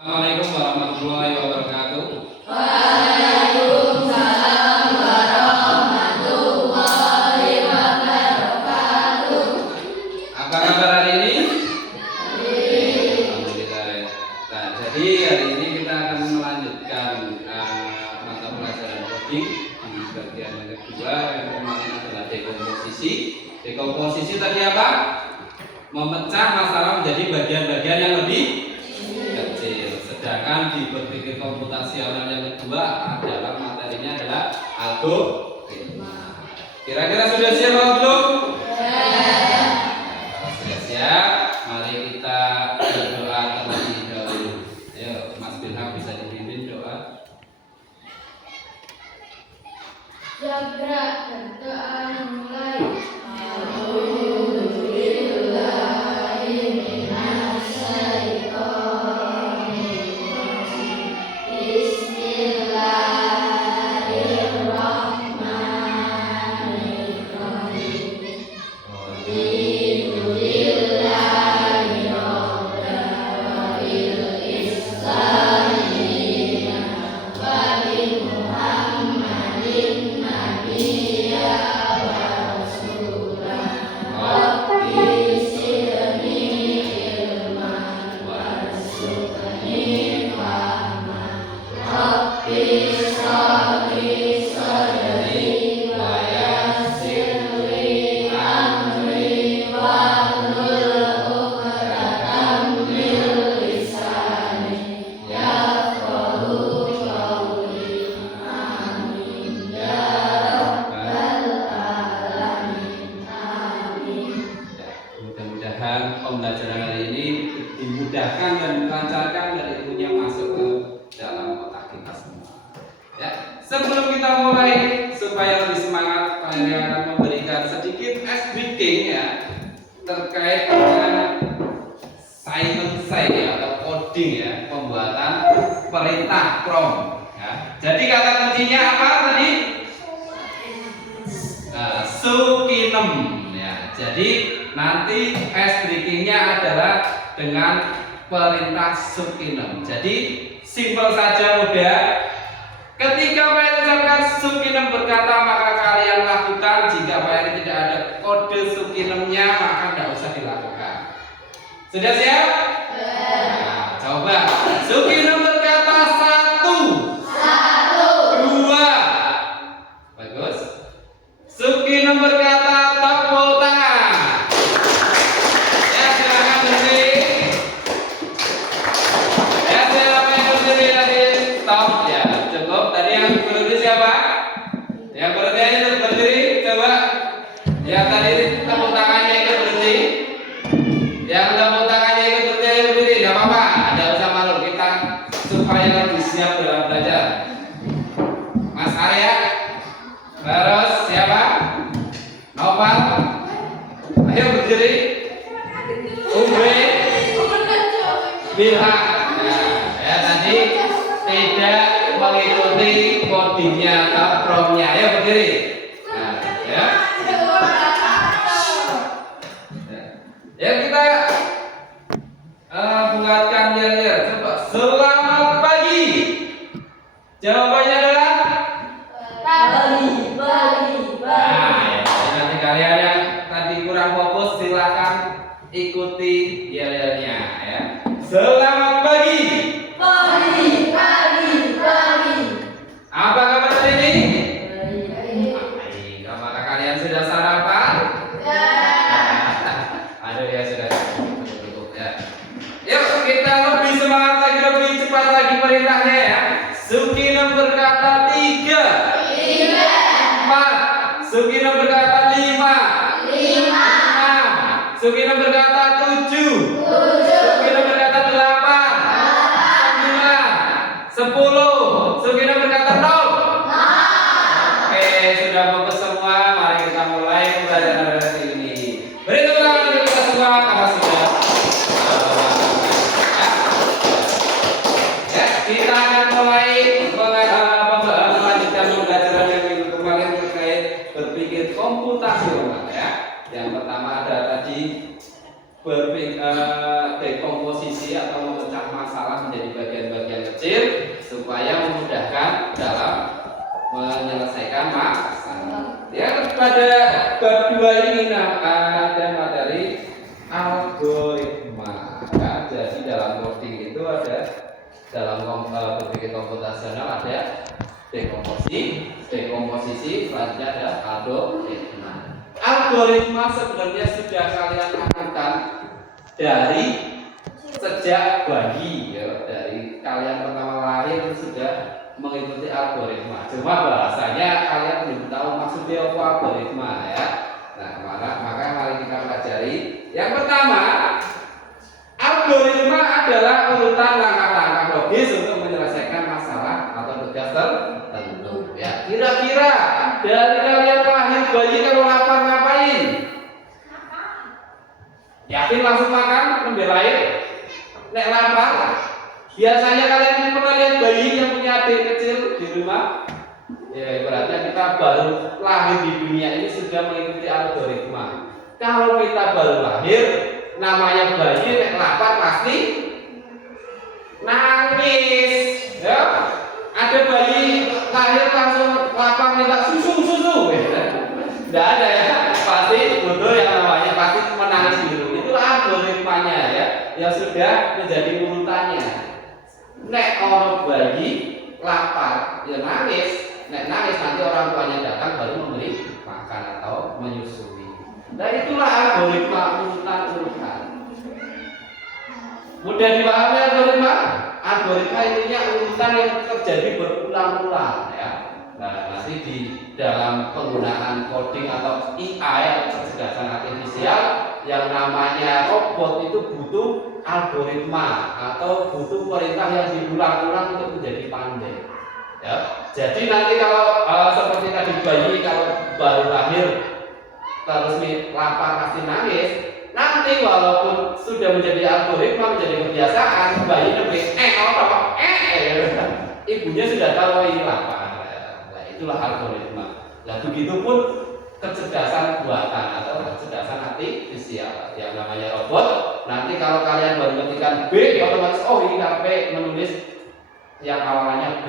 Assalamualaikum warahmatullahi wabarakatuh. Waalaikumsalam warahmatullahi wabarakatuh. Apa kabar hari ini? Alhamdulillah. Nah, jadi hari ini kita akan melanjutkan mata pelajaran coding di bagian yang kedua, yang kemarin adalah dekomposisi. Dekomposisi tadi apa? Memecah masalah menjadi bagian-bagian yang lebih kecil. Sedangkan di berpikir komputasional yang kedua adalah materinya adalah algoritma. Kira-kira sudah siap atau belum? Kalau sudah siap, mari kita berdoa terlebih dahulu. Ayo, Mas Bilham bisa dipimpin doa. Jaga berdoa mulai. Mudah-mudahan pembelajaran hari ini dimudahkan dan dilancarkan dan ilmunya masuk ke dalam otak kita semua. Ya, sebelum kita mulai supaya lebih semangat, saya akan memberikan sedikit ice breaking ya terkait dengan science atau coding ya, pembuatan perintah prompt. Ya. Jadi kata kuncinya apa tadi? Sukinem ya. Jadi nanti ice breakingnya adalah dengan perintah sukinem. Jadi simpel saja, mudah. Ketika Pak Eri ucapkan sukinem berkata, maka kalian lakukan. Jika Pak Eri tidak ada kode sukinemnya, maka tidak usah dilakukan. Sudah siap? Nah, coba sukinem berkata satu. Dua. Bagus. Sukinem berkata tepuk tangan. Ya, silakan berdiri. Ya, silakan berdiri tadi. Stop ya, cukup. Tadi yang berdiri siapa? Yang berdiri itu berdiri, coba. Yang tadi tepuk tangannya itu berdiri. Yang tepuk tangannya itu berdiri, nggak apa-apa. Ada usah malu, kita supaya lebih siap dalam belajar. Mas Arya, terus siapa? Nopal, ayo berdiri. Umbe, Bilham. Nah, ya tadi tidak mengikuti codingnya atau promnya. Ayo berdiri. Nah, ya. Ya kita buatkan yel-yel. Coba selamat pagi. Jawabannya adalah nah, ya. Nanti kalian yang tadi kurang fokus silahkan ikuti yel-yelnya ya. Selamat pagi. Apa kabar hari ini? Baik. Apakah kalian sudah sarapan? Aduh ya sudah cukup ya. Yuk kita lebih semangat lagi, lebih cepat lagi perintahnya ya. Sukinem berkata 3. 4. Sukinem berkata 5. 6. Sukinem berkata 7. Sukinem berkata 8. 9. 10. Sukinem berkata 0. Oke, sudah fokus semua. Mari kita mulai pembelajaran hari ini. Beri tepuk tangan untuk kita semua karena sudah ya, kita akan mulai melanjutkan pembelajaran yang minggu kemarin terkait berpikir komputasional ya. Yang pertama ada tadi dekomposisi atau memecah masalah menjadi bagian kecil supaya memudahkan dalam menyelesaikan masalah. Ya, pada bab 2 ini ada materi algoritma. Ya, jadi dalam coding itu ada dalam berpikir komputasional ada dekomposisi, selanjutnya ada algoritma. Algoritma sebenarnya sudah kalian lakukan dari sejak bayi, ya, dari kalian pertama lahir sudah mengikuti algoritma. Cuma bahasanya kalian belum tahu maksudnya apa algoritma, ya. Nah, maka mari kita pelajari. Yang pertama, algoritma adalah urutan langkah-langkah logis untuk menyelesaikan masalah atau tugas tertentu. Ya, kira-kira dari kalian lahir bayi kalau lapar ngapain? Yakin langsung makan sambil lahir? Nek lapar, biasanya kalian pernah lihat bayi yang punya adik kecil di rumah? Ya, berarti kita baru lahir di dunia ini sudah mengikuti algoritma. Kalau kita baru lahir, namanya bayi nek lapar pasti nangis, ya. Ada bayi lahir langsung lapar minta susu, tidak ada, ya. Pasti butuh yang namanya pasti menangis dulu. Itulah algoritmanya, ya, yang sudah menjadi urutannya. Nek orang bayi lapar, ya nangis. Nek nangis nanti orang tuanya datang baru memberi makan atau menyusui. Nah, itulah algoritma urutan-urutan. Mudah dipahami algoritma? Algoritma intinya urutan yang terjadi berulang-ulang, ya. Nah, nanti di dalam penggunaan coding atau AI atau kecerdasan artifisial yang namanya robot itu butuh algoritma atau butuh perintah yang diulang-ulang untuk menjadi pandai. Ya, jadi nanti kalau seperti tadi bayi kalau baru lahir terus lapar pasti nangis. Nanti walaupun sudah menjadi algoritma, menjadi kebiasaan, bayi lebih ibunya sudah tahu ini lapar. Nah, itulah algoritma. Nah, begitupun kecerdasan buatan atau kecerdasan artifisial yang namanya robot. Nanti kalau kalian baru mengetikkan B, otomatis ini HP menulis yang awalnya B.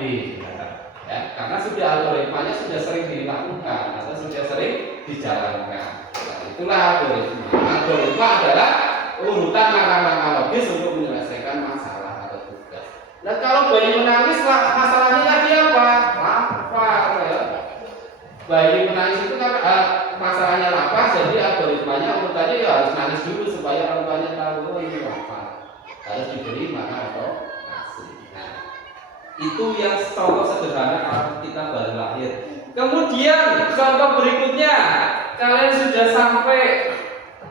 Ya, karena sudah algoritmanya sudah sering dilakukan atau sudah sering dijalankan. Nah, itulah algoritma. Algoritma adalah urutan langkah-langkah logis untuk menyelesaikan masalah atau tugas. Nah, kalau bayi menangis, masalahnya tadi apa? Lapar, ya. Bayi menangis itu kan masalahnya lapar, jadi algoritmanya urutannya ya harus nangis dulu supaya orang tuanya tahu ini lapar, harus diberi makan atau kasih. Nah, itu yang contoh sederhana kalau kita baru lahir. Kemudian contoh berikutnya, kalian sudah sampai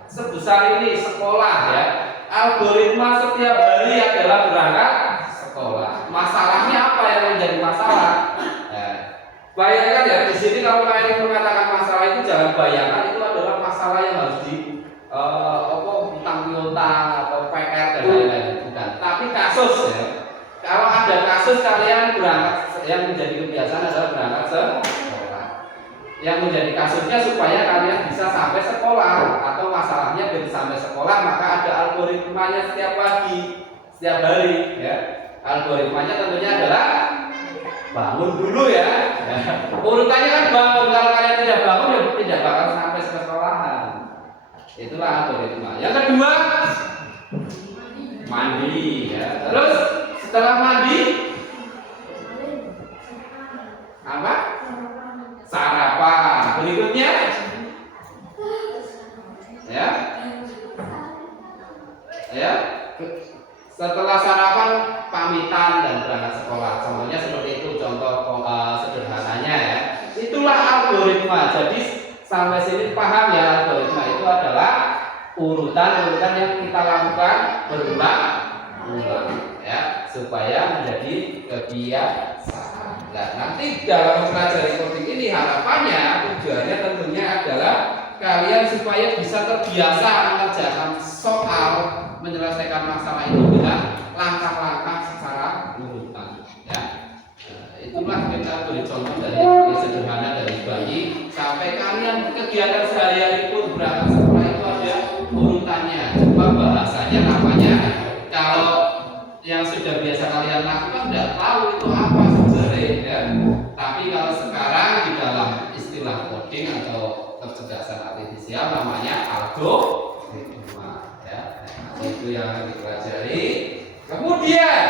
sebesar ini sekolah, ya. Algoritma setiap hari adalah berangkat sekolah. Masalahnya apa yang menjadi masalah? Bayangkan, ya, di sini kalau kalian mengatakan masalah itu jangan bayangkan itu adalah masalah yang harus utang piutang atau PR dan lain-lain, bukan. Tapi kasus, ya. Kalau ada kasus kalian berangkat, yang menjadi kebiasaan adalah berangkat sekolah. Yang menjadi kasusnya supaya kalian bisa sampai sekolah atau masalahnya biar sampai sekolah, maka ada algoritmanya setiap pagi, setiap hari, ya. Algoritmanya tentunya adalah bangun dulu, ya. Urutannya kan bangun. Kalau kalian tidak bangun, ya tidak bakal sampai ke sekolahan. Itulah algoritma. Yang kedua, mandi, ya. Terus setelah mandi apa? Sarapan. Berikutnya, ya. Setelah sarapan pamitan dan berangkat sekolah. Contohnya seperti itu, contoh sederhananya, ya. Itulah algoritma. Jadi sampai sini paham, ya, algoritma itu adalah urutan-urutan yang kita lakukan berulang-ulang, ya, supaya menjadi kebiasaan. Nah, nanti dalam mempelajari coding ini harapannya tujuannya tentunya adalah kalian supaya bisa terbiasa mengerjakan soal, menyelesaikan masalah itu dengan langkah-langkah secara urutan, ya. Itulah kita beri contoh dari sederhana dari bayi sampai kalian kegiatan sehari-hari pun berangkat sekolah itu ada urutannya. Cuma bahasanya namanya kalau yang sudah biasa kalian lakukan tidak tahu itu apa sebenarnya ya. Tapi kalau sekarang di dalam istilah coding atau kecerdasan artifisial namanya algoritma ya. Nah, itu yang akan dipelajari. Kemudian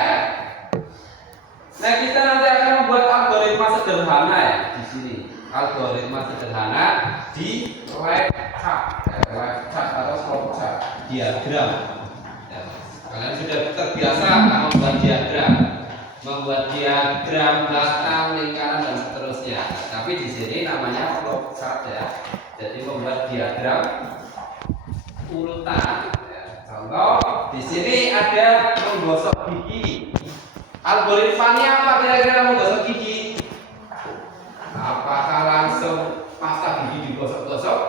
nah kita nanti akan membuat algoritma sederhana ya di sini. Algoritma sederhana di flowchart atau flowchart diagram. Ya, kalian sudah terbiasa membuat diagram batang, lingkaran dan seterusnya. Tapi di sini namanya flowchart ya. Jadi membuat diagram urutan. Ya, contoh di sini ada menggosok gigi. Algoritmanya apa kira-kira menggosok gigi? Apakah langsung pasta gigi digosok-gosok?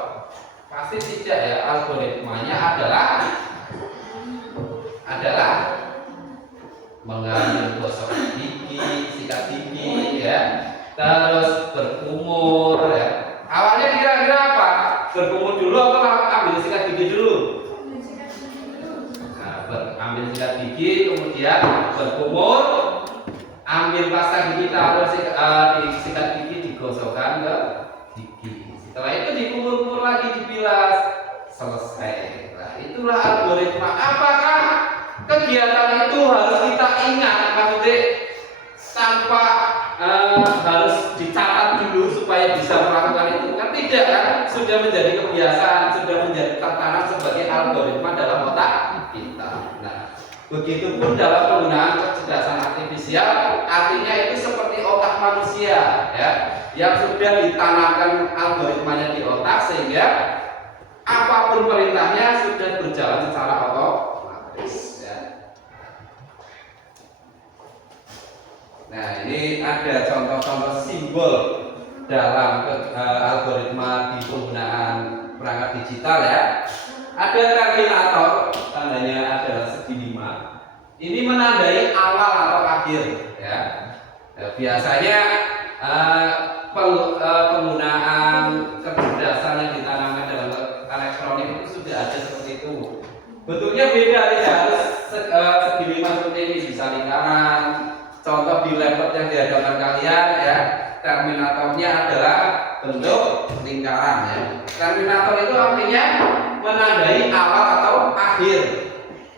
Pasti tidak ya. Algoritmanya adalah mengambil gosok gigi, sikat gigi ya, terus berkumur ya. Awalnya kira-kira apa? Berkumur dulu atau ambil sikat gigi dulu? Nah, ambil sikat gigi, kemudian berkumur, ambil pasta gigi taruh sikat gigi, digosokkan ke gigi. Setelah itu dikumur-kumur lagi, dibilas, selesai. Nah, itulah algoritma. Apakah kegiatan itu harus kita ingat, maksudnya tanpa harus dicatat dulu supaya bisa melakukan itu? Kan tidak kan? Sudah menjadi kebiasaan, sudah menjadi tertanam sebagai algoritma dalam otak kita. Nah, begitupun dalam penggunaan kecerdasan artifisial, artinya itu seperti otak manusia ya, yang sudah ditanamkan algoritmanya di otak sehingga apapun perintahnya sudah berjalan secara otomatis ya. Nah, ini ada contoh-contoh simbol dalam algoritma di penggunaan perangkat digital ya. Ada terminator, tandanya adalah segi 5. Ini menandai awal atau akhir ya. Nah, biasanya penggunaan kecerdasan yang ditanamkan dalam elektronik itu sudah ada seperti itu. Bentuknya beda, tidak harus segi 5 seperti ini, bisa lingkaran. Contoh di laptop yang di hadapan kalian ya, terminatornya adalah bentuk lingkaran ya. Terminator itu artinya menandai awal atau akhir.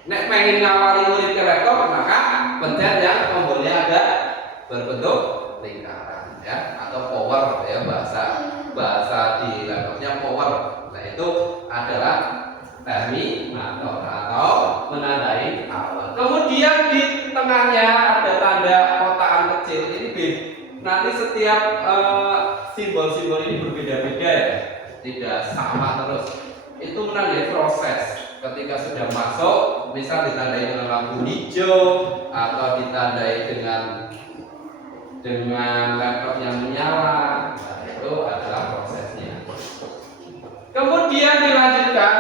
Nek pengen ngawali murid ke laptop, maka pencet yang tombolnya ada berbentuk lingkaran ya, atau power ya, bahasa di laptopnya power. Nah, itu adalah terminator atau menandai awal. Kemudian di tengahnya ada tanda kotakan kecil. Ini nanti setiap simbol-simbol ini berbeda-beda ya, tidak sama terus. Itu menandai proses. Ketika sudah masuk, misal ditandai dengan lampu hijau atau ditandai dengan laptop yang menyala, nah, itu adalah prosesnya. Kemudian dilanjutkan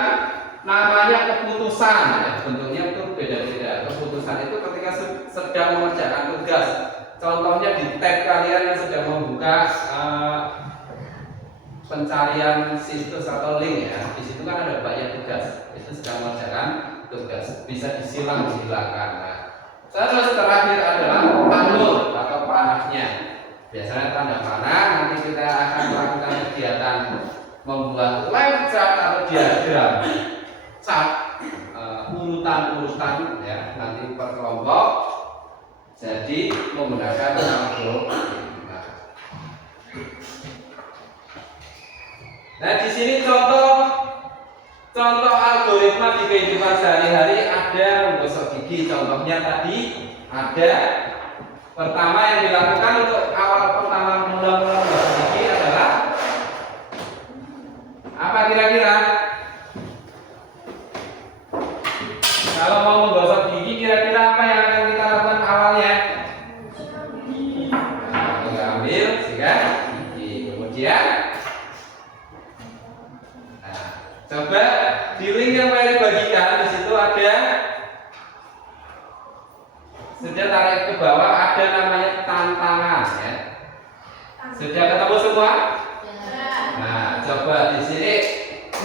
namanya keputusan ya, bentuknya itu beda-beda. Keputusan itu ketika sedang mengerjakan tugas. Contohnya di tab kalian yang sedang membuka pencarian situs atau link ya. Di situ kan ada banyak tugas. Itu sedang mengerjakan tugas. Bisa disilang, dihilangkan. Nah, terus terakhir adalah panel atau panahnya. Biasanya tanda panah. Nanti kita akan melakukan kegiatan membuat line chart atau diagram chart urutan-urutan ya, nanti per kelompok. Jadi menggunakan algoritma. Nah, di sini contoh algoritma di kehidupan sehari-hari ada menggosok gigi. Contohnya tadi ada pertama yang dilakukan untuk awal pertama menggosok gigi adalah apa kira-kira? Kalau mau menggosok gigi kira-kira apa yang akan kita lakukan awalnya? Mengambil sikat gigi. Kemudian coba di link yang saya bagikan, di situ ada, sudah tarik ke bawah, ada namanya tantangan ya. Sudah ketemu semua? Nah, coba di sini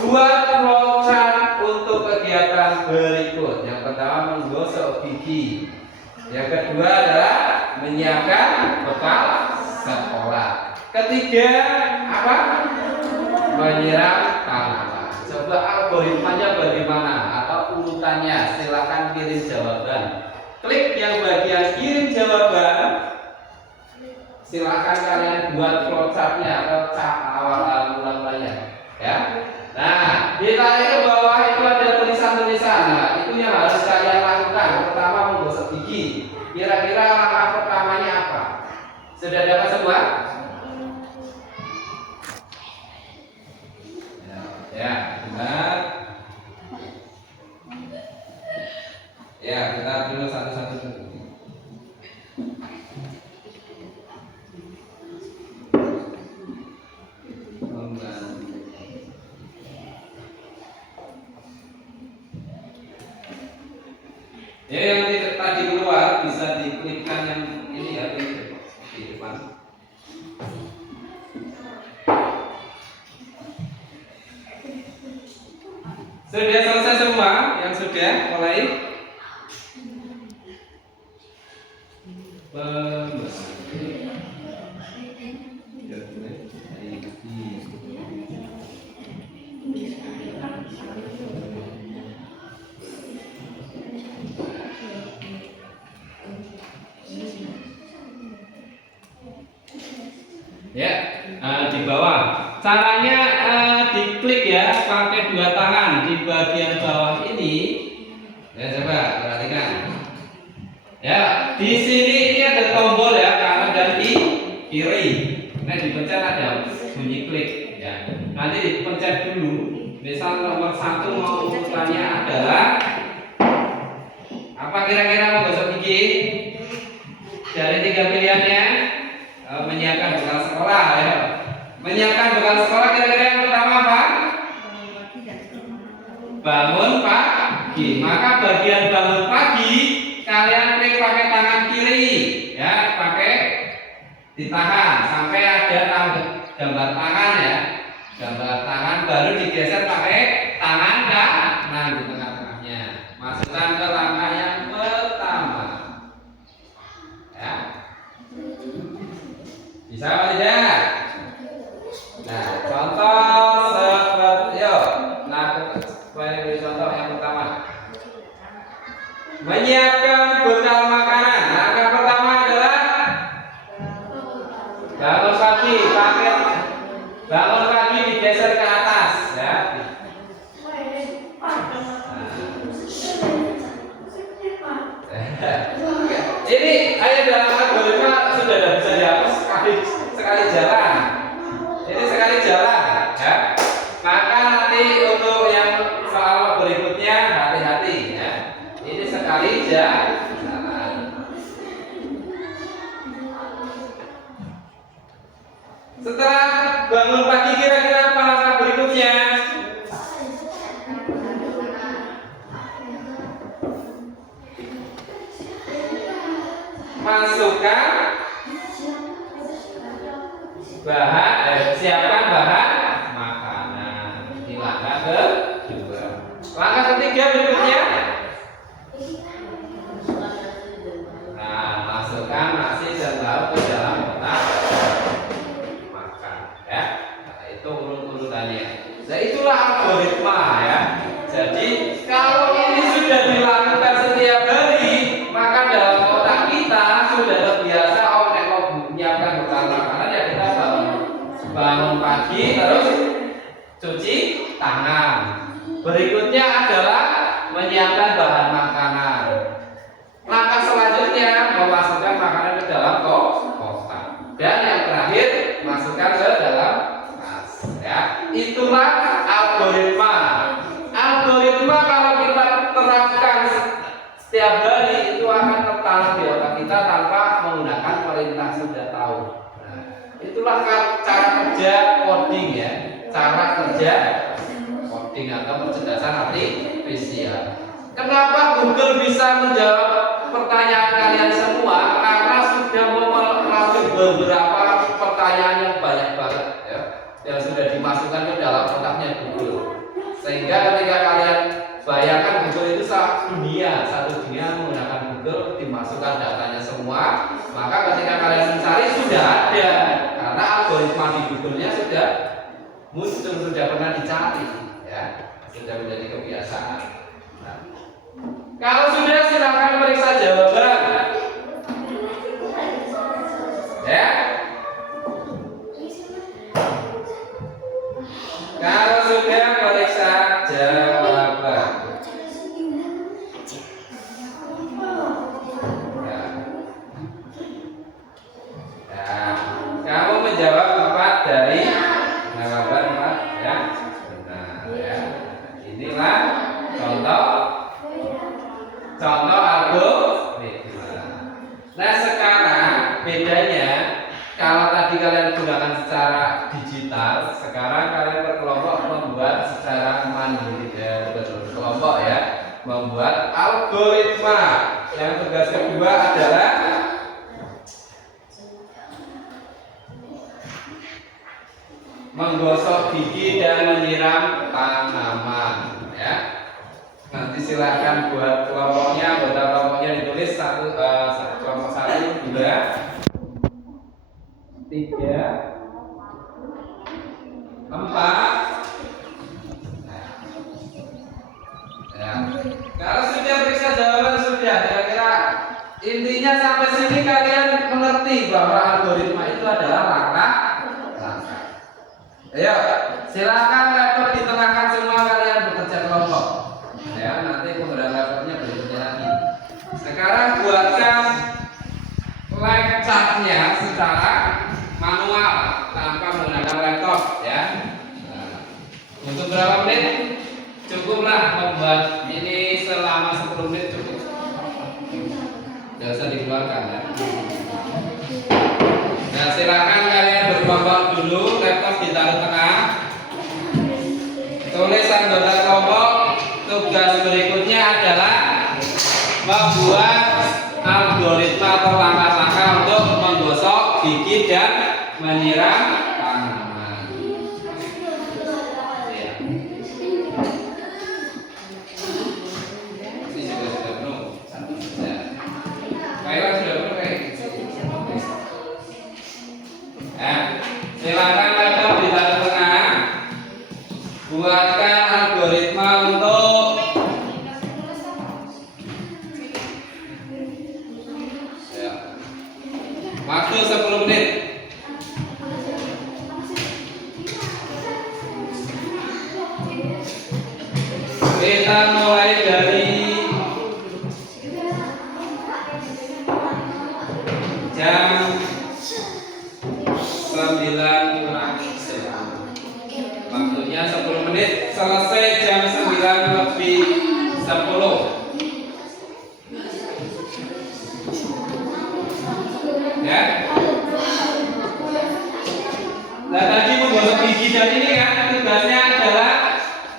buat flowchart untuk kegiatan berikut. Yang pertama menggosok gigi. Yang kedua adalah menyiapkan bekal sekolah. Ketiga, apa? Menyiram tanaman. Coba algoritmanya bagaimana atau urutannya? Silakan kirim jawaban. Klik yang bagian kirim jawaban. Silakan kalian buat flowchartnya atau awal mulanya, ya. Nah, ditarik ke bawah itu ada tulisan-tulisan. Nah, itu yang harus kalian lakukan. Pertama, menggosok gigi. Kira-kira langkah pertamanya apa? Sudah dapat semua? Ya, benar. Ya, kita dulu satu-satu dulu. Ya, yang tadi keluar bisa diklikkan yang ini ya di depan. Sudah selesai semua? Yang sudah mulai? Ya, di bawah. Caranya diklik ya, pakai dua tangan di bagian bawah ini. Ya, coba perhatikan. Ya, di sini ini ada tombol ya, kanan dan kiri. Nah, dipencet ada bunyi klik. Ya, nanti dipencet dulu. Misal nomor 1 mau urutannya adalah apa kira-kira menggosok gigi? Dari 3 pilihannya, menyiapkan bekal sekolah ya. Menyiapkan bekal sekolah kira-kira yang pertama apa? Bangun pagi. Maka bagian bangun pagi kalian klik pakai tangan kiri ya, pakai ditahan sampai ada gambar tangan ya. Gambar tangan baru digeser pakai tangan kanan di tengah-tengahnya. Masukkan ke langkah yang pertama. Ya. Bisa apa tidak? Nah, contoh seperti yuk. Nah, beri contoh yang pertama. Menyiapkan bekal makanan. Langkah pertama adalah bangun pagi, pakai bangun pagi digeser ke atas ya. Ini ayo dalam algoritma sudah bisa dihapus sekali jalan. Ini sekali jalan ya. Maka nanti untuk yang soal berikutnya hati-hati ya. Ini sekali jalan. Setelah bangun pagi kira-kira apa langkah berikutnya? Masukkan siapkan bahan makanan. Ini langkah kedua. Langkah ketiga berikutnya. Nah, masukkan nasi dan lauk ke dalam kotak makan ya. Nah, itu urut-urutannya. Nah, itulah algoritma ya. Jadi kalau ini sudah dilakukan setiap hari, maka dalam otak kita sudah terbiasa menyiapkan bekal makanan ya, kita bangun pagi terus cuci tangan. Berikutnya adalah menyiapkan bahan makanan. Langkah selanjutnya memasukkan makanan ke dalam kotak. Dan yang terakhir masukkan ke dalam tas ya. Itulah algoritma. Algoritma kalau kita terapkan setiap hari itu akan tertanam di otak kita tanpa menggunakan perintah sudah tahu. Nah, itulah cara kerja coding ya, cara kerja coding atau kecerdasan artifisial. Kenapa Google bisa menjawab pertanyaan kalian semua? Karena sudah melalui beberapa pertanyaan yang banyak banget ya, yang sudah dimasukkan ke dalam otaknya Google. Sehingga ketika kalian bayangkan Google itu satu dunia menggunakan Google, dimasukkan datanya semua, maka ketika kalian mencari sudah ada, karena algoritma di Google-nya sudah muncul, sudah pernah dicari, ya, sudah menjadi kebiasaan. Nah, kalau sudah silakan periksa jawaban, ya. Kalau sudah periksa jawaban. Kamu menjawab 4 dari jawaban 4, ya. Benar, ya. Inilah contoh algoritma. Nah, sekarang bedanya kalau tadi kalian gunakan secara digital, sekarang kalian berkelompok membuat secara mandiri, ya, berkelompok, ya, membuat algoritma. Yang tugas kedua adalah menggosok gigi dan menyiram tanaman, ya. Nanti silahkan buat kelompoknya, anggota kelompoknya ditulis kelompok 1, 2, 3, 4. Ya. Kalau sudah periksa jawaban sudah, kira-kira intinya sampai sini kalian mengerti bahwa algoritma itu adalah langkah. Ayo, silakan laptop ditengahkan semua, kalian bekerja kelompok. Ya, nanti penggunaan laptopnya berikutnya lagi. Sekarang buatkan like chartnya secara manual tanpa menggunakan laptop, ya. Nah, untuk berapa menit? Cukuplah membuat ini selama 10 menit cukup. Tidak usah dikeluarkan, ya. Nah, silakan kalian berkelompok dulu, laptop ditaruh tengah. Tulis anggota kelompok. Tugas berikutnya adalah membuat algoritma atau langkah-langkah untuk menggosok gigi dan menyiram tanaman. Ya. Ini juga sudah penuh. Kayaknya sudah penuh, kayak. Silakan laptop ditaruh tengah. Buatkan algoritma untuk waktu 10 menit. Kita mulai dari jam 9 kurang 10. Waktunya 10 menit, selesai jam 9 lebih 10. Ya. Nah, tadi menggosok gigi dan ini kan tugasnya adalah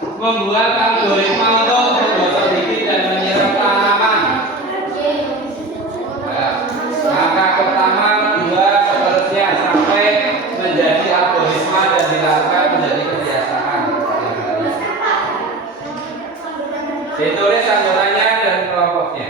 membuat algoritma untuk menggosok gigi dan menyiram tanaman. Nah, langkah pertama, kedua, seterusnya sampai menjadi algoritma dan dilakukan menjadi kebiasaan. Ditulis anggotanya dan kelompoknya.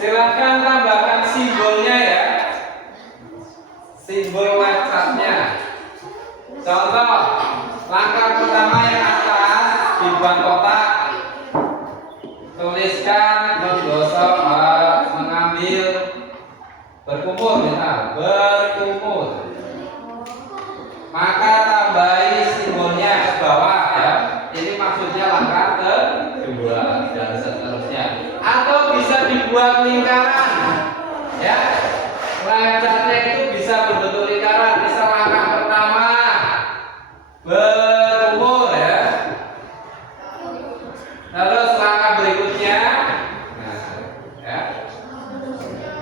Silakan tambahkan simbolnya, ya, simbol websitenya. Contoh, langkah pertama yang atas dibuat kotak, tuliskan menggosok, mengambil, berkumur, ya, berkumur. Maka tambahi simbolnya ke bawah, ya. Ini maksudnya langkah kedua dan seterusnya. Atau bisa dibuat lingkaran, ya. Websitenya itu bisa berbentuk lingkaran. Misal langkah pertama berumur, ya. Terus langkah berikutnya, nah, ya,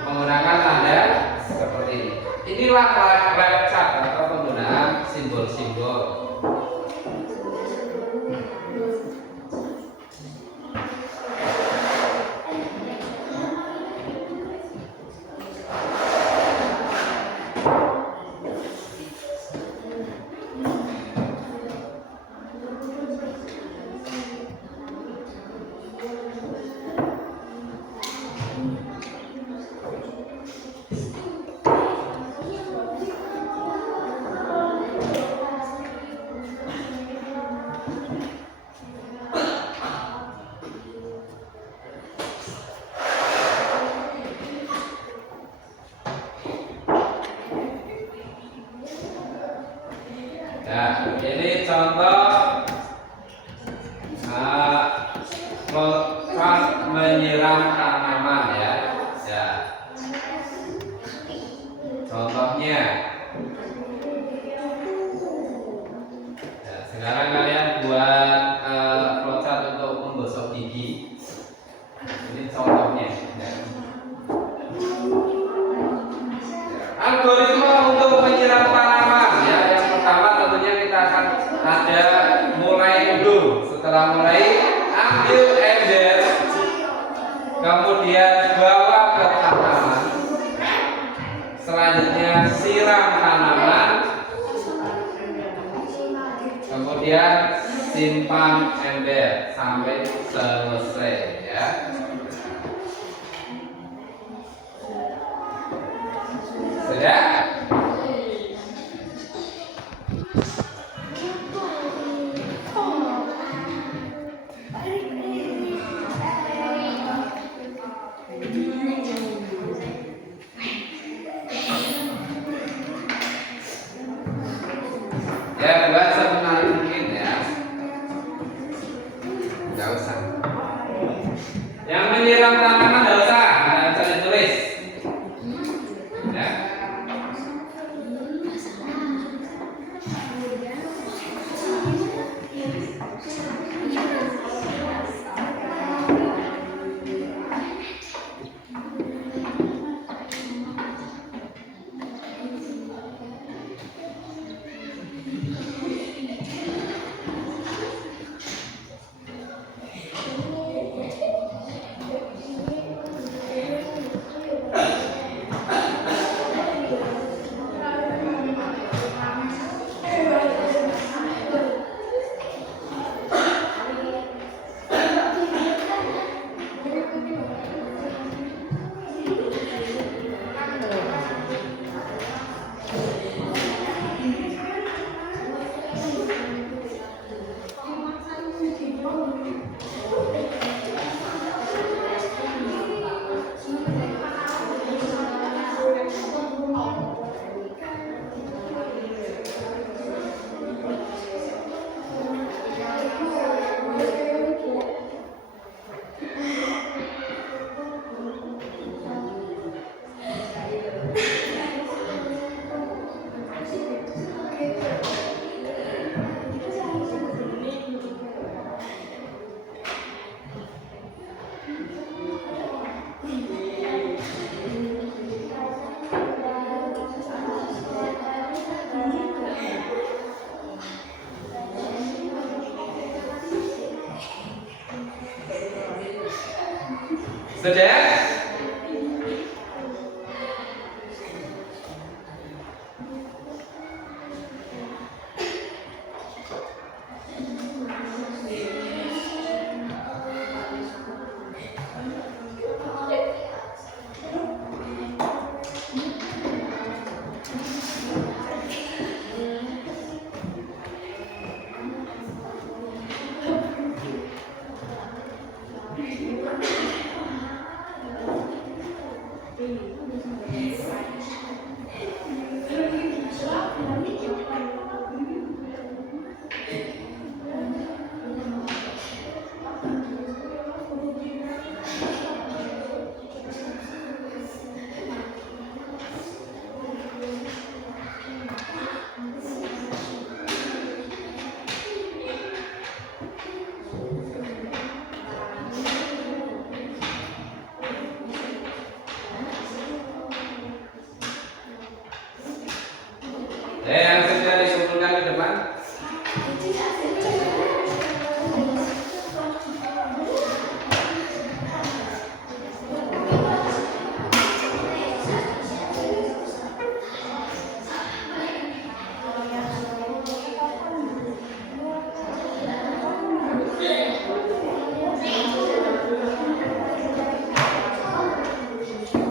menggunakan tanda seperti ini. Inilah website atau penggunaan simbol-simbol. contoh proses menyiram tanaman ya. Ya. Contohnya. Ya, sekarang kalian buat flowchart untuk menggosok gigi. Ini contohnya. Ya. Algoritma untuk menyiram tanaman ya. Yang pertama tentunya kita akan ada mulai dulu. Setelah mulai, ambil ember, kemudian bawa ke tanaman. Selanjutnya siram tanaman, kemudian simpan ember sampai selesai ya. Sudah? Ya, buat sebenarnya mungkin ya. Enggak usah. Yang menyiram tanaman enggak usah, enggak usah ditulis. Ya. Sudah? Yang sudah dikumpulkan ke depan.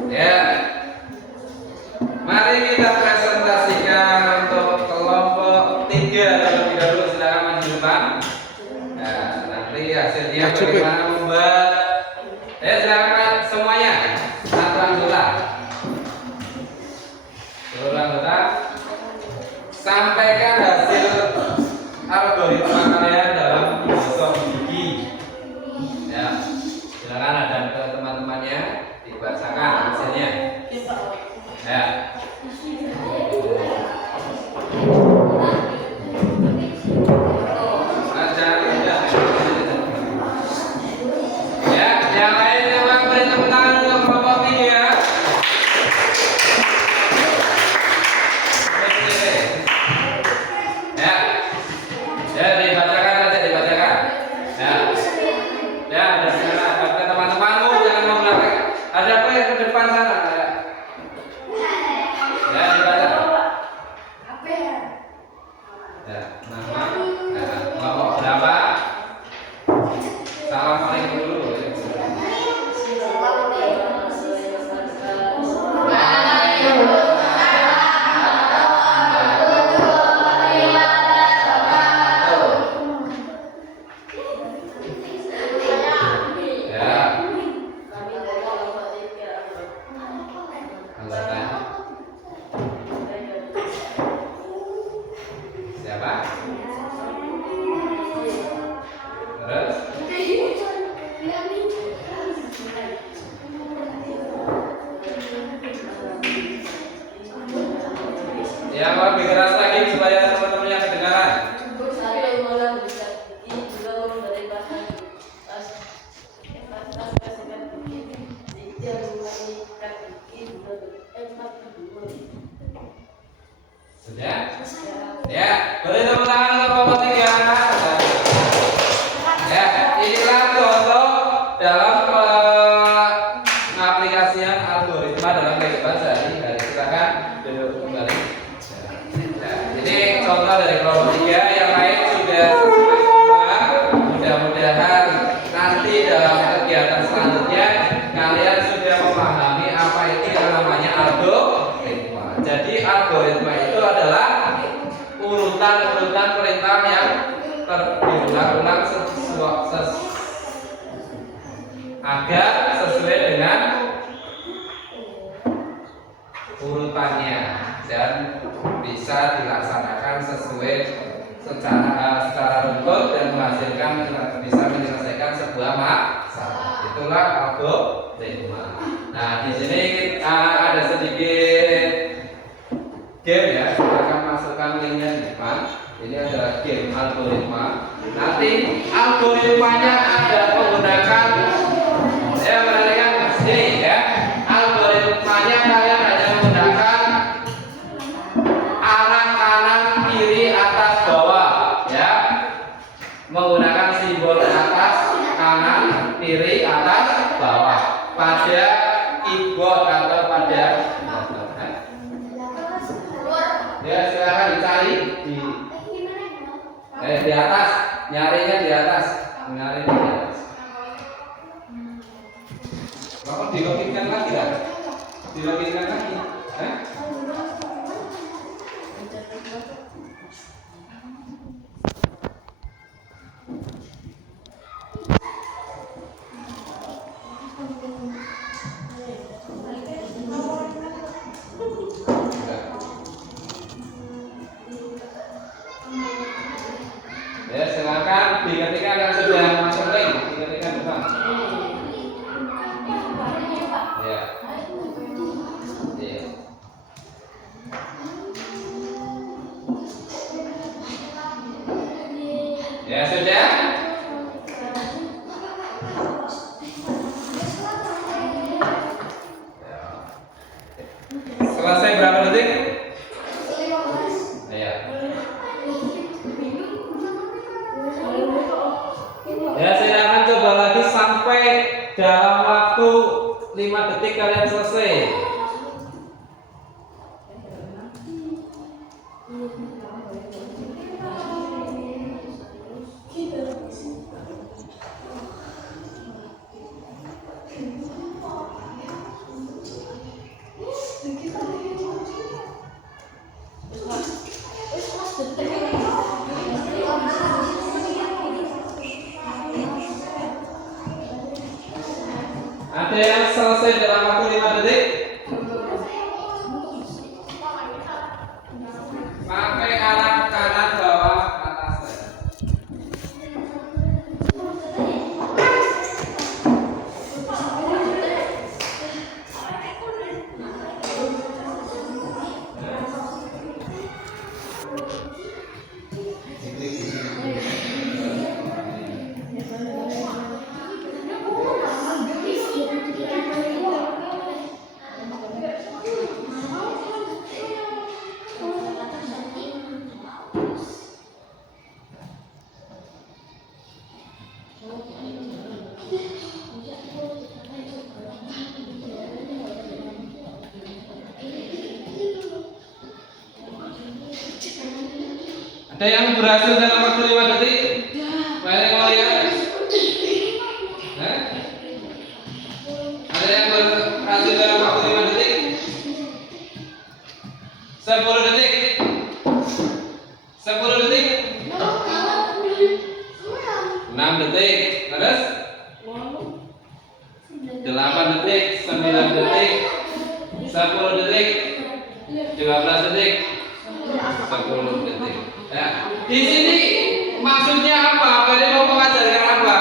Ya. Mari kita presentasikan untuk kelompok 3 terlebih dahulu. Silakan maju depan. Nah, nanti hasilnya bagaimana membuat. Silakan semuanya. Satu anggota. Seluruh anggota sampaikan hasil Aja, udah. Ya, yang lain memang beri tepuk tangan untuk kelompok ini ya. Ya, ya dibacakan saja, dibacakan. Ya, ya ada sana, kata teman-temanmu jangan mau belakang. Ada apa yang ke depan sana? Ya, dibaca. Ya, nama, kelompok berapa? Assalamualaikum dulu. Ya, anggotanya. Siapa? Terus? Ya, lebih keras lagi supaya teman-teman yang kedengaran. Sudah? Ya, beri tepuk tangan untuk kelompok 3. Ya, inilah contoh dalam pengaplikasian algoritma dalam kehidupan sehari-hari. Silakan duduk kembali. Ya, ini contoh dari kelompok 3, yang lain sudah selesai semua. Mudah-mudahan nanti dalam kegiatan selanjutnya kalian sudah memahami apa itu yang namanya algoritma. Jadi algoritma itu adalah urutan-urutan perintah yang diulang-ulang agar sesuai dengan urutannya dan bisa dilaksanakan sesuai secara runtut dan menghasilkan bisa menyelesaikan sebuah masalah. Itulah algoritma. Nah, di sini ada sedikit game ya. Kita akan masukkan linknya di depan. Ini adalah game algoritma. Nanti algoritmanya ada menggunakan perhatikan sini ya. Algoritmanya kalian hanya menggunakan arah kanan, kiri, atas, bawah ya. Menggunakan simbol atas, kanan, kiri, atas, bawah pada keyboard atau pada ya, silakan dicari di atas, nyarinya di atas, nyarinya di atas. Kamu dilogin lagi kan? Dilogin lagi, Ya, silakan diketikkan yang sudah masuk link, diketikkan depan. Ya. Ada yang berhasil dalam waktu 5 detik? Mana yang mau lihat? Hah? Ada yang berhasil dalam waktu 5 detik? 10 detik? 10 detik? 6 detik? Terus? 8 detik? 9 detik? 10 detik? 12 detik? 10 detik. Ya. Di sini maksudnya apa? Ini mau mengajarkan apa?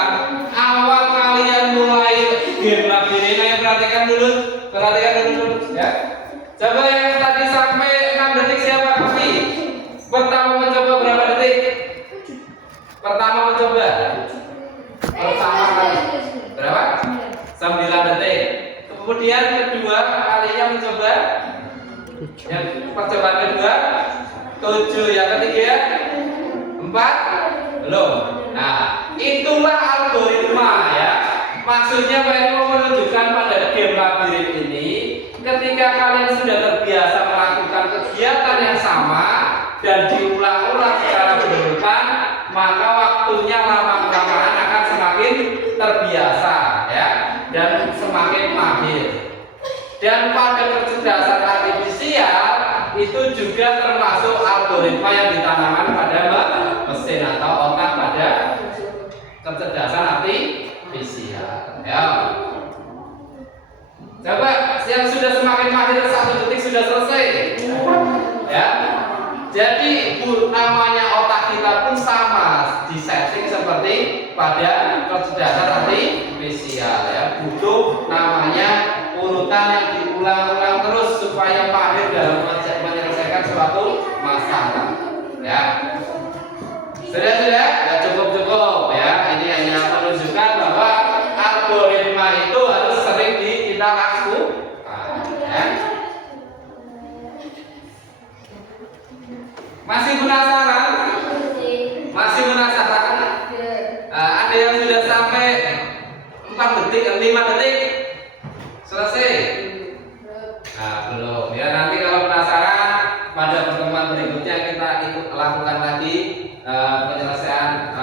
Awal kalian mulai game labirin, ayo perhatikan dulu ya. Coba yang tadi sampai 6 detik siapa kami? Pertama mencoba berapa detik? Pertama mencoba kali berapa? 9 detik. Kemudian kedua kalinya mencoba yang percobaan kedua 7, yang ketiga 4 belum. Nah, itulah algoritma ya. Maksudnya Pak Eri mau menunjukkan pada game labirin ini, ketika kalian sudah terbiasa melakukan kegiatan yang sama dan diulang-ulang secara berurutan, maka waktunya lama-kelamaan akan semakin terbiasa ya, dan semakin mahir. Dan pada kecerdasan artifisial itu juga termasuk algoritma yang ditanamkan pada mesin atau otak pada kecerdasan artifisial ya. Coba yang sudah semakin mahir 1 detik sudah selesai ya. Jadi namanya otak kita pun sama di setting seperti pada kecerdasan artifisial ya. Butuh namanya urutan yang diulang-ulang terus supaya mahir dalam menyelesaikan suatu masalah ya. Sudah ya, cukup ya. Ini hanya menunjukkan bahwa algoritma itu harus sering kita lakukan ya. Masih penasaran? Ada yang sudah sampai 4 detik, 5 detik selesai? Nah, belum ya. Nanti kalau penasaran, pada pertemuan berikutnya kita ikut lakukan lagi penyelesaian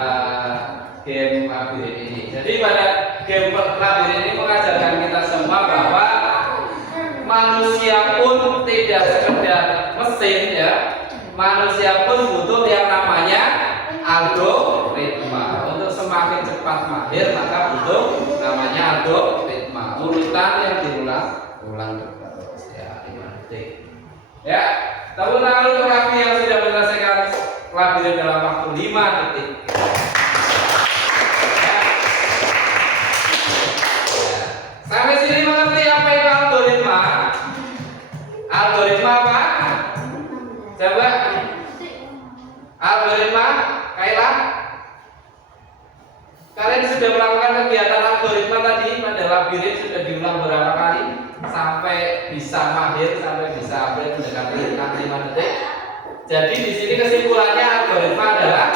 game labirin ini. Jadi pada game labirin ini mengajarkan kita semua bahwa manusia pun tidak sekedar mesin ya. Manusia pun butuh yang namanya algoritma. Untuk semakin cepat mahir maka butuh namanya algoritma, urutan yang diulang-ulang terus ya. 5 detik ya. Tepuk tangan untuk kami yang sudah menyelesaikan labirin dalam waktu 5 detik ya. Sampai sini mengerti apa itu algoritma? Algoritma apa? Coba algoritma, Kaila. Kalian sudah melakukan kegiatan algoritma tadi pada labirin, sudah diulang berapa kali sampai bisa mahir, sampai bisa upgrade mendekati 5 detik. Jadi di sini kesimpulannya algoritma adalah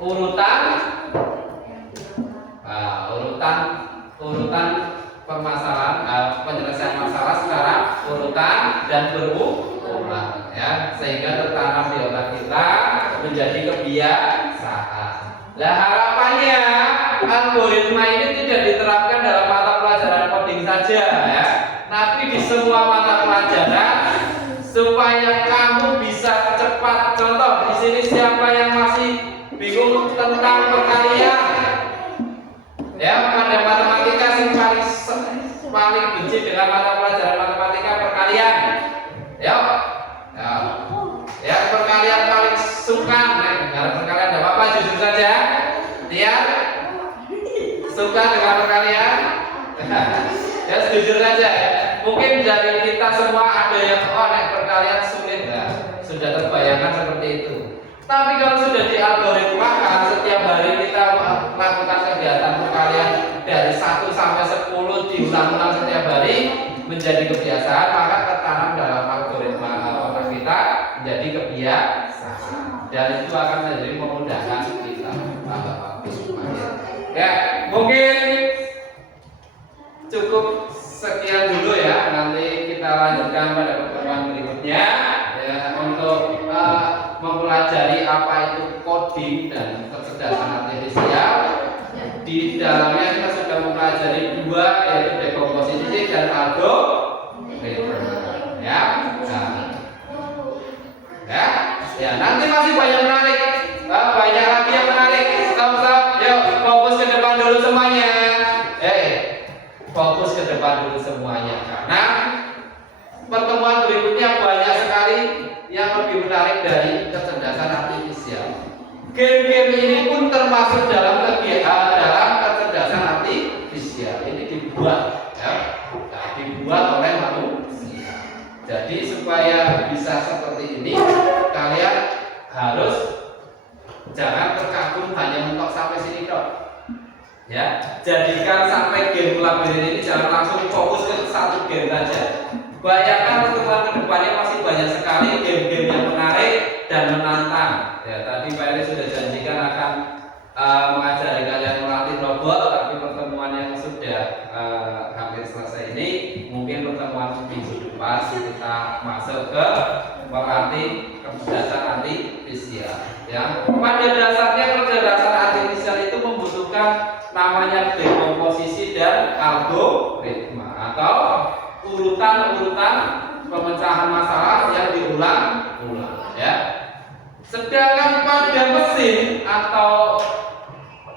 urutan permasalahan, penyelesaian masalah secara urutan dan berulang ya, sehingga tertanam di otak kita menjadi kebiasaan. Nah, harapannya algoritma ini tidak diterapkan dalam mata pelajaran coding saja ya, tapi di semua mata pelajaran supaya kamu bisa cepat. Contoh di sini, siapa yang masih bingung tentang perkalian? Ya, pada matematika sing paling benci dengan mata pelajaran matematika perkalian. Ya, perkalian paling suka. Nah, perkalian tidak apa-apa, jujur saja. Lihat, suka dengan perkalian. Ya, jujur saja. Mungkin dari kita semua ada yang perkalian sulit ya. Sudah terbayangkan seperti itu. Tapi kalau sudah dialgoritmakan, setiap hari kita melakukan kegiatan perkalian dari 1 sampai 10 diulang-ulang setiap hari menjadi kebiasaan, maka tertanam dalam algoritma otak kita menjadi kebiasaan, dan itu akan menjadi memudahkan kita. Ya, mungkin cukup sekian dulu ya. Nanti kita lanjutkan pada pertemuan berikutnya. dan algoritma. Ya. Nah. Ya, nanti masih banyak menarik. Banyak lagi yang menarik. Stop. Yuk, fokus ke depan dulu semuanya. Fokus ke depan dulu semuanya. Karena pertemuan berikutnya banyak sekali yang lebih menarik dari kecerdasan artifisial. Game-game ini pun termasuk dalam kecerdasan artifisial. Ini dibuat, ya, dibuat oleh manusia. Jadi supaya bisa seperti ini, kalian harus jangan terkagum hanya mentok sampai sini dok. Ya, jadikan sampai game labirin ini jangan langsung fokus ke satu game saja. Bayangkan pertemuan kedepannya masih banyak sekali game-game yang menarik dan menantang. Ya, tadi Pak Eri sudah janjikan akan mengajari kalian melatih robot, tapi pertemuan yang sudah hampir selesai ini mungkin pertemuan minggu depan kita masuk ke melatih kecerdasan artifisial. Ya, pada dasarnya kecerdasan artifisial itu membutuhkan namanya dekomposisi dan algoritma atau urutan-urutan pemecahan masalah yang diulang-ulang, ya. Sedangkan pada mesin atau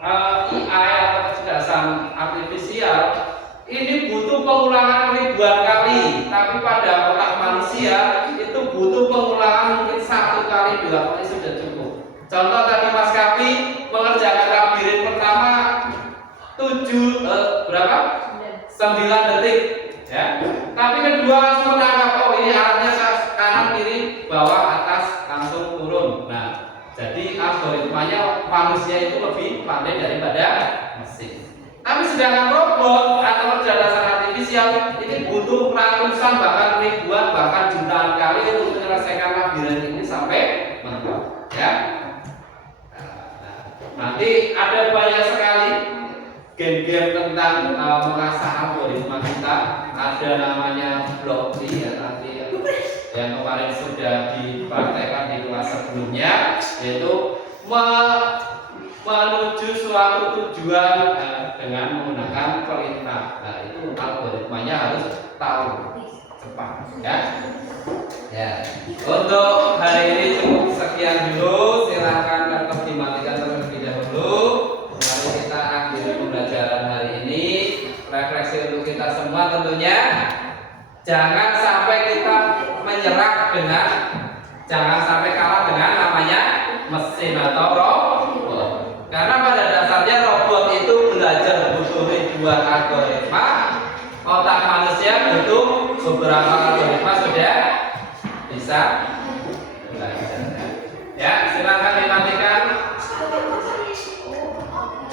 AI atau kecerdasan artifisial ini butuh pengulangan ribuan kali, tapi pada otak manusia itu butuh pengulangan mungkin 1 kali 2 kali sudah cukup. Contoh tadi Mas Kapi mengerjakan labirin pertama 9 detik, ya. Tapi kedua langsung menangkap, ini arahnya kanan kiri bawah atas langsung turun. Nah, jadi algoritmanya manusia itu lebih pandai daripada mesin. Tapi sedangkan robot atau kecerdasan artifisial ini butuh ratusan bahkan ribuan bahkan jutaan kali untuk menyelesaikan labirin ini sampai mentok, ya. Nanti ada banyak sekali game-game tentang mengasah algoritma kita. Ada namanya blockchain, ya, nanti yang kemarin sudah dipraktekkan di kelas sebelumnya, yaitu menuju suatu tujuan dengan menggunakan perintah. Nah, itu algoritmanya harus tahu cepat, ya. Ya, untuk hari ini cukup sekian dulu. Silakan laptop dimatikan terlebih dahulu. Mari kita akhiri pembelajaran hari ini. Refleksi untuk kita semua tentunya. Jangan sampai kita jangan sampai kalah dengan namanya mesin atau robot. Karena pada dasarnya robot itu belajar butuh ribuan algoritma. Otak manusia butuh beberapa algoritma sudah bisa belajar. Ya, silakan dimatikan.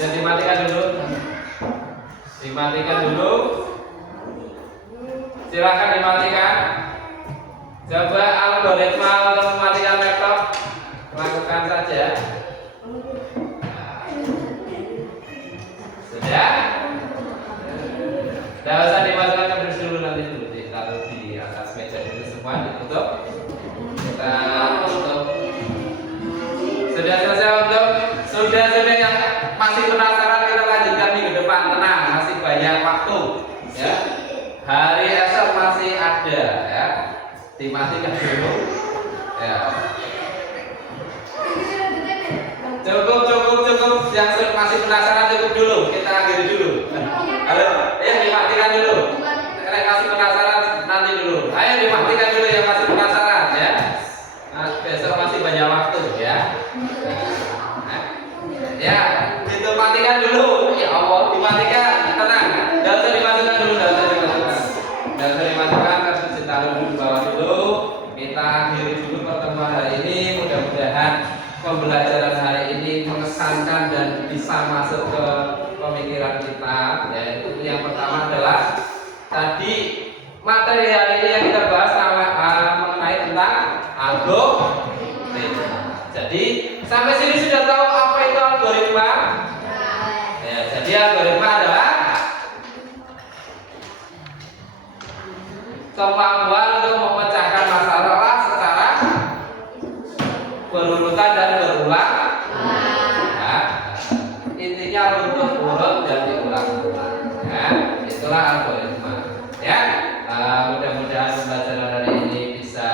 Jadi dimatikan dulu. Dimatikan dulu. Silakan dimatikan. Coba algoritma untuk mematikan laptop, lakukan saja. Sudah? Tidak usah dimatikan, terus dulu, nanti dulu ditaruh di atas meja dulu semua, ditutup. Kita tutup. Sudah selesai untuk sudah yang masih penasaran kita lanjutkan minggu depan. Tenang, masih banyak waktu, ya. Hari esok masih ada, ya. Dimatikan dulu, ya. Cukup. Yang masih penasaran cukup dulu. Kita akhiri dulu. Halo, dimatikan dulu. Yang masih penasaran nanti dulu. Ayo dimatikan dulu yang masih penasaran, ya. Nah, besok masih banyak waktu, ya. Ya, dimatikan dulu. Ya Allah, dimatikan. Tenang. Enggak usah dimasukkan dulu, enggak usah dimasukkan, harus ditaruh dulu bawah dulu. Kita akhiri dulu pertemuan hari ini. Mudah-mudahan pembelajaran hari ini mengesankan dan bisa masuk ke pemikiran kita. Yaitu yang pertama adalah tadi materi hari ini yang kita bahas mengenai tentang algoritma. Jadi sampai sini sudah tahu apa itu algoritma? Ya, jadi algoritma adalah kemampuan untuk memecahkan masalah secara berurutan dan berulang. Nah, intinya runtut urut dan diulang. Ya, itulah algoritma. Ya, Mudah-mudahan pembelajaran hari ini bisa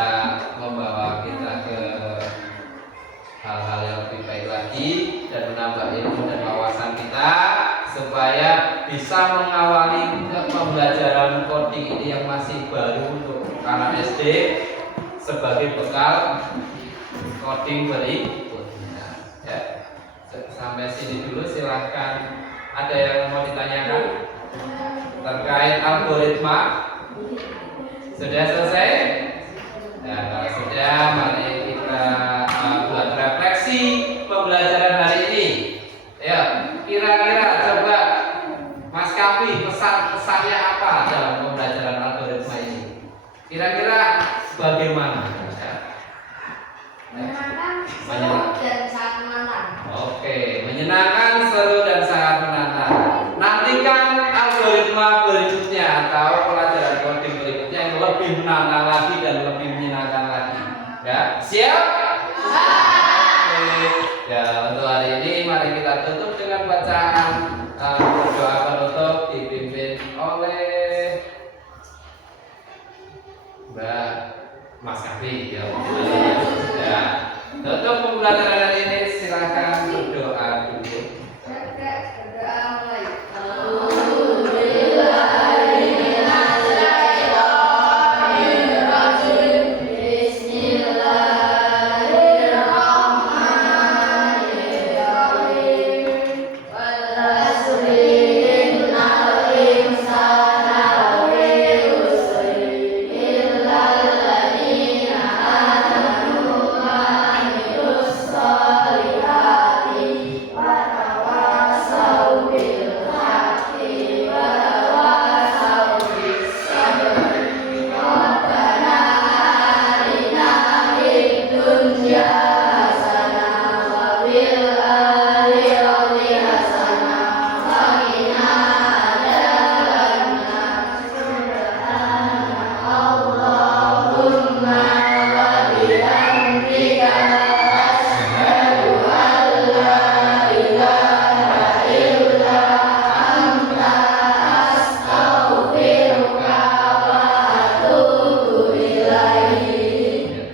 membawa kita ke hal-hal yang lebih baik lagi dan menambah ilmu dan wawasan kita supaya bisa mengawali pembelajaran coding ini yang masih baru untuk anak SD sebagai bekal coding berikutnya. Ya. Sampai sini dulu, silahkan. Ada yang mau ditanyakan terkait algoritma? Sudah selesai? Nah, kalau sudah, mari kita buat refleksi pembelajaran hari ini. Ya, kira-kira coba Mas Kapi pesan-pesannya apa dalam pembelajaran algoritma ini? Kira-kira bagaimana? Menyenangkan, seru dan sangat menantang. Oke, menyenangkan, seru dan sangat menantang. Nantikan algoritma berikutnya atau pelajaran coding berikutnya yang lebih menantang lagi dan lebih menyenangkan lagi. Ya, siap? Oke. Ya, untuk hari ini mari kita tutup dengan bacaan doa penutup dipimpin oleh Mbak Mas Kapi. Ya, ya. Tutup pembelajaran hari ini, silakan berdoa dulu. Berdoa mulai.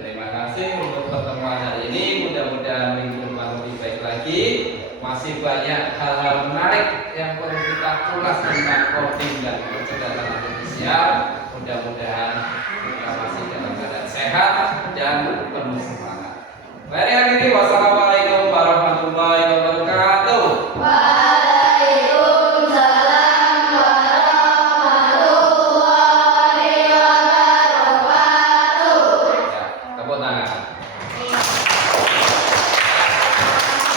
Terima kasih untuk pertemuan hari ini. Mudah-mudahan minggu depan lebih baik lagi. Masih banyak hal-hal menarik yang perlu kita ulas tentang coding dan kecerdasan artifisial. Mudah-mudahan kita masih dalam keadaan sehat dan penuh